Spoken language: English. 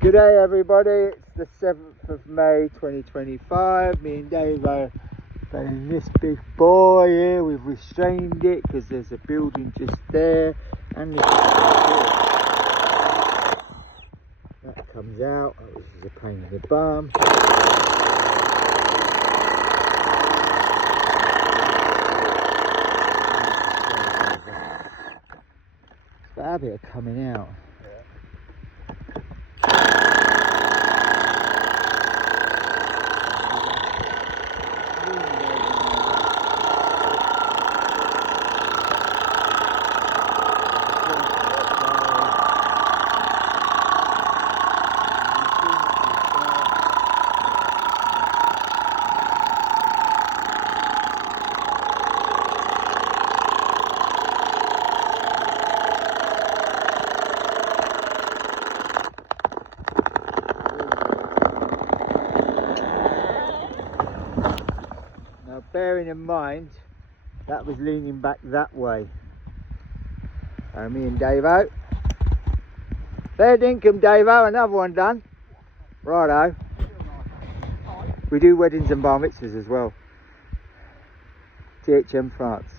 Good day everybody, it's the 7th of May 2025. Me and Dave are playing this big boy here. We've restrained it because there's a building just there and this that comes out, which is a pain in the bum. That bit are coming out. Now bearing in mind that was leaning back that way. So me and Davo. Fair dinkum Davo, another one done. Righto. We do weddings and bar mitzvahs as well. THM France.